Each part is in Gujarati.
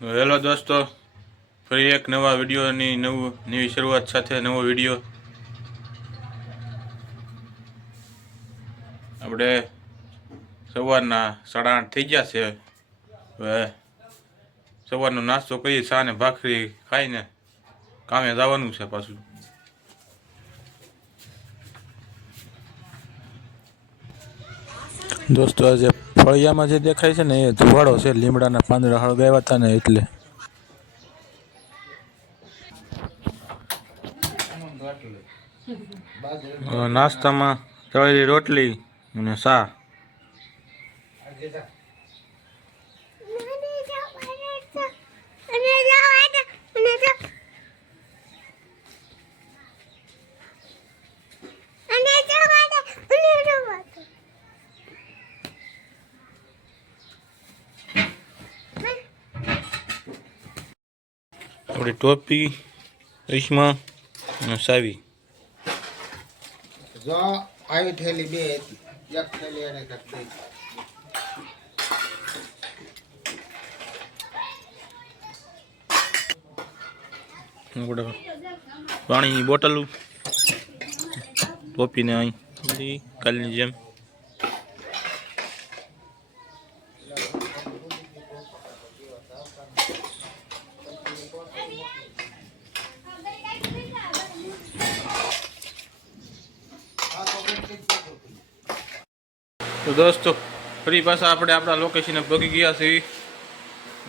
હેલો દોસ્તો, ફરી એક નવા વિડીયોની નવી શરૂઆત સાથે નવો વિડીયો. આપણે સવારના 8:30 થઈ ગયા છે. હવે સવારનો નાસ્તો કરી ચા ને ભાખરી ખાઈને કામે જવાનું છે પાછું. દોસ્તો આજે ફળિયામાં જે દેખાય છે ને એ ધુવાડો છે, લીમડાના પાંદડા હળગાવ્યા હતા ને એટલે. નાસ્તામાં તળેલી રોટલી અને ચા. આપણી ટોપી, ચશ્મા અને સાવી. જો આવી થેલી બે હતી, એક થેલી એને કાઢી પાણીની બોટલ, ટોપીને અહીં કાલની જેમ. તો દોસ્તો, ફરી પાછા આપણે આપણા લોકેશને પગી ગયા છીએ.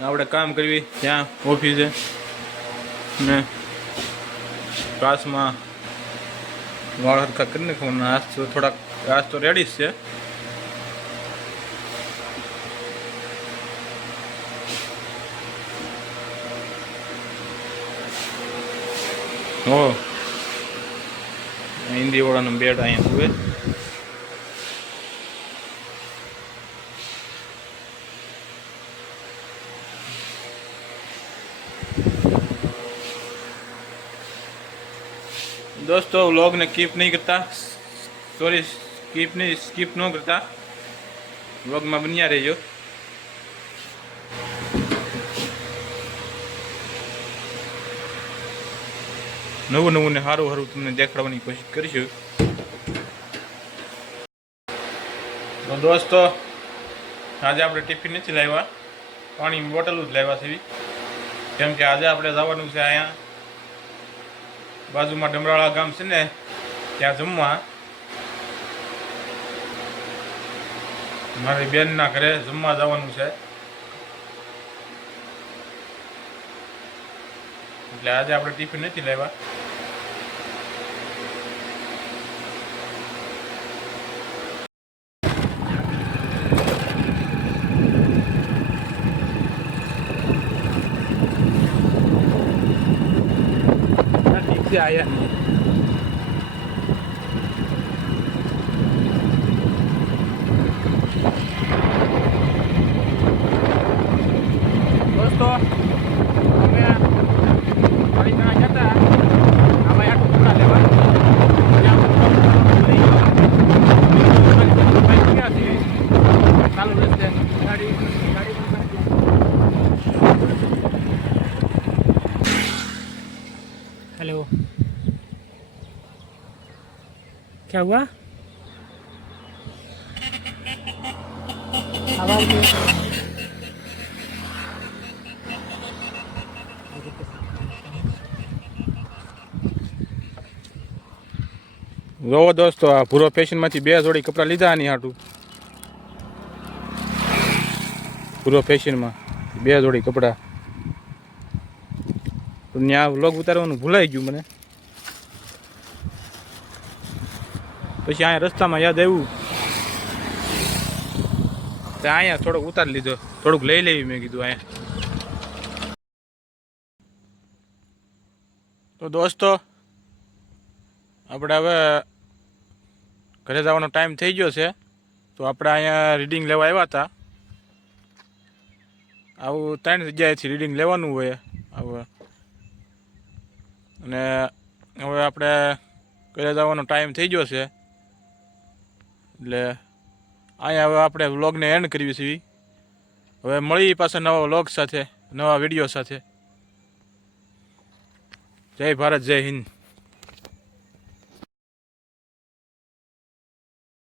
આપણે કામ કરવી ત્યાં ઓફિસે ને ક્લાસમાં વાળ હરખા કરી નાખવાના. આજ તો રેડી જ છે. હો, હિન્દી વાળાનો બેડ અહીંયા હોય. दोस्तों व्लॉग ने स्किप नहीं करता, सॉरी स्किप न करता, व्लॉग में बनिया रहो. नवुं नवुं ने हारू हारू तमने देखाडवानी कोशिश करीशुं. तो दोस्तों आज आपणे टिफिन नहीं लाव्या, पानी बोटल ज लाव्या छे, केम के आज आपणे जवानुं छे अहींया बाजू में डमराळा गाम से ने त्या जमवा. मारी बेन ना घरे जमवा जवानुं छे, એટલે આજે આપણે ટિફિન નથી લાવ્યા. ઠીક છે આયા. दोस्तों અમે ફરીના જતા આમાં આટલું કપડા લેવા ચાલુ રસ્તે ગાડી. हेलो, क्या हुआ? आवाज नहीं. જોવો દોસ્તો, આ ભૂરો ફેશનમાંથી 2 જોડી કપડાં લીધા આની હાટું. ભૂરો ફેશનમાં 2 જોડી કપડાં. તો ત્યાં વ્લોગ ઉતારવાનું ભૂલાઈ ગયું મને. પછી અહીંયા રસ્તામાં યાદ આવ્યું તો અહીંયા થોડોક ઉતારી લીધો, થોડુંક લઈ લેવી મેં કીધું અહીંયા. તો દોસ્તો આપણે હવે ઘરે જવાનો ટાઈમ થઈ ગયો છે. તો આપણે અહીંયા રીડિંગ લેવા આવ્યા હતા. આવું 3 જગ્યાએથી રીડિંગ લેવાનું હોય આવું. અને હવે આપણે ઘરે જવાનો ટાઈમ થઈ ગયો છે, એટલે અહીંયા હવે આપણે વ્લોગને એન્ડ કરવી છીએ. હવે મળી પાછા નવા વ્લોગ સાથે. નવા વિડીયો સાથે. જય ભારત, જય હિન્દ.